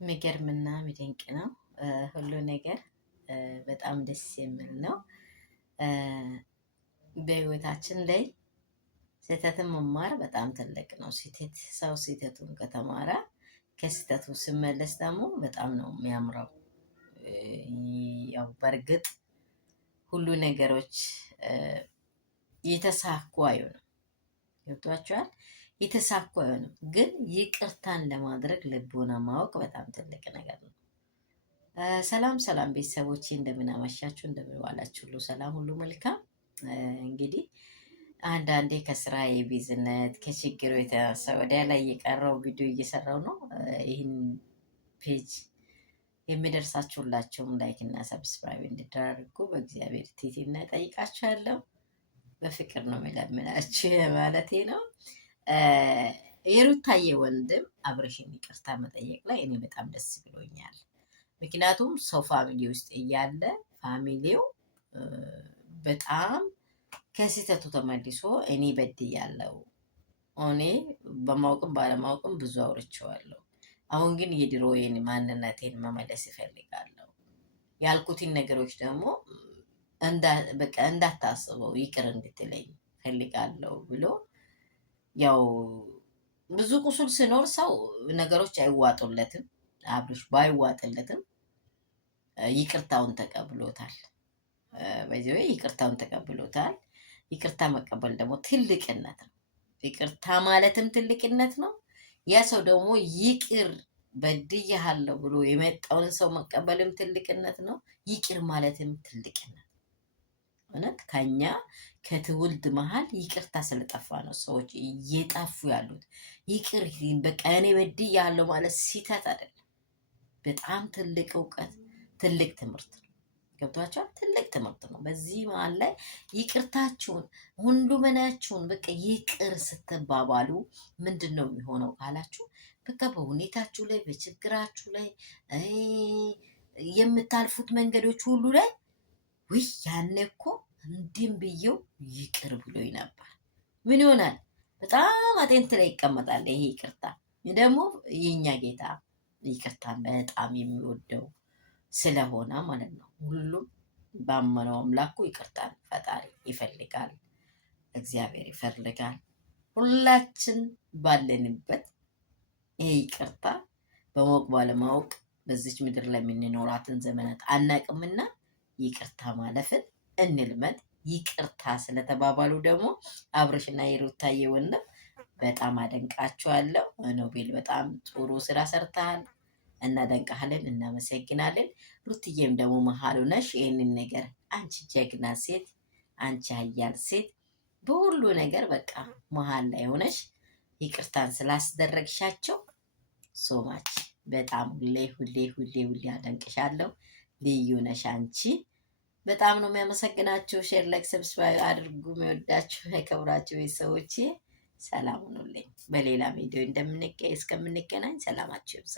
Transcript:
የሚገርምና የሚደንቅ ነው። ሁሉ ነገር በጣም ደስ የሚል ነው። በህይወታችን ላይ ስህተትን መማር በጣም ትልቅ ነው። ሰው ስህተቱን ከተማረ ከስህተቱ ሲመለስ ደግሞ በጣም ነው የሚያምረው። ያው በእርግጥ ሁሉ ነገሮች የተሳኩ አይሆንም። ገብቷቸዋል። የተሳኩ አይሆንም፣ ግን ይቅርታን ለማድረግ ልቦና ማወቅ በጣም ትልቅ ነገር ነው። ሰላም ሰላም ቤተሰቦቼ፣ እንደምን አመሻችሁ፣ እንደምን ዋላችሁ? ሁሉ ሰላም፣ ሁሉ መልካም። እንግዲህ አንዳንዴ ከስራ የቢዝነት ከችግሩ የተነሳ ወዲያ ላይ የቀረው ቪዲዮ እየሰራው ነው። ይህን ፔጅ የሚደርሳችሁላችሁም ላይክ እና ሰብስክራይብ እንድታደርጉ በእግዚአብሔር ትህትና ጠይቃችኋለሁ። በፍቅር ነው የሚለምናችሁ ማለቴ ነው። የሩታዬ ወንድም አብርሽን ይቅርታ መጠየቅ ላይ እኔ በጣም ደስ ብሎኛል። ምክንያቱም ሰው ፋሚሊ ውስጥ እያለ ፋሚሊው በጣም ከስህተቱ ተመልሶ እኔ በድያለሁ፣ እኔ በማወቅም ባለማወቅም ብዙ አውርቼዋለሁ፣ አሁን ግን የድሮዬን ማንነቴን መመለስ ይፈልጋለሁ፣ ያልኩትን ነገሮች ደግሞ በቃ እንዳታስበው ይቅር እንድትለኝ ፈልጋለሁ ብሎ ያው ብዙ ቁስል ሲኖር ሰው ነገሮች አይዋጡለትም። አብርሽ ባይዋጥለትም ይቅርታውን ተቀብሎታል። በዚህ ይቅርታውን ተቀብሎታል። ይቅርታ መቀበል ደግሞ ትልቅነት ነው። ይቅርታ ማለትም ትልቅነት ነው። ያ ሰው ደግሞ ይቅር በድያለሁ ብሎ የመጣውን ሰው መቀበልም ትልቅነት ነው። ይቅር ማለትም ትልቅነት። እውነት ከኛ ከትውልድ መሀል ይቅርታ ስለጠፋ ነው ሰዎች እየጠፉ ያሉት። ይቅር በቃ እኔ በድያለሁ ማለት ስህተት አይደለም። በጣም ትልቅ እውቀት፣ ትልቅ ትምህርት ነው። ገብቷቸዋል። ትልቅ ትምህርት ነው። በዚህ መሀል ላይ ይቅርታችሁን ሁሉ መናችሁን በቃ ይቅር ስትባባሉ ምንድን ነው የሚሆነው ካላችሁ በቃ በሁኔታችሁ ላይ በችግራችሁ ላይ የምታልፉት መንገዶች ሁሉ ላይ ውይ ያኔ እኮ እንዲህም ብዬው ይቅር ብሎኝ ነበር ምን ይሆናል? በጣም አጤንት ላይ ይቀመጣል። ይሄ ይቅርታ ደግሞ የኛ ጌታ ይቅርታን በጣም የሚወደው ስለሆነ ማለት ነው። ሁሉም ባመነው አምላኩ ይቅርታን ፈጣሪ ይፈልጋል፣ እግዚአብሔር ይፈልጋል። ሁላችን ባለንበት ይሄ ይቅርታ በማወቅ ባለማወቅ በዚች ምድር ላይ የምንኖራትን ዘመናት አናቅምና ይቅርታ ማለፍን እንልመድ። ይቅርታ ስለተባባሉ ደግሞ አብርሽና የሩታዬ ወንድም በጣም አደንቃቸዋለሁ። ኖቤል በጣም ጥሩ ስራ ሰርተሃል፣ እናደንቃለን፣ እናመሰግናለን። ሩትዬም ደግሞ መሀሉ ነሽ። ይህንን ነገር አንቺ ጀግና ሴት፣ አንቺ ኃያል ሴት በሁሉ ነገር በቃ መሀል ላይ ሆነሽ ይቅርታን ስላስደረግሻቸው ሶማች በጣም ሁሌ ሁሌ ሁሌ ሁሌ አደንቅሻለሁ። ልዩ ነሽ አንቺ። በጣም ነው የሚያመሰግናችሁ። ሼር ላይክ ሰብስክራይብ አድርጉ። የሚወዳችሁ የከብራችሁ ቤተሰቦቼ ሰላም ሁኑልኝ። በሌላ ቪዲዮ እስከምንገናኝ ሰላማችሁ ይብዛ።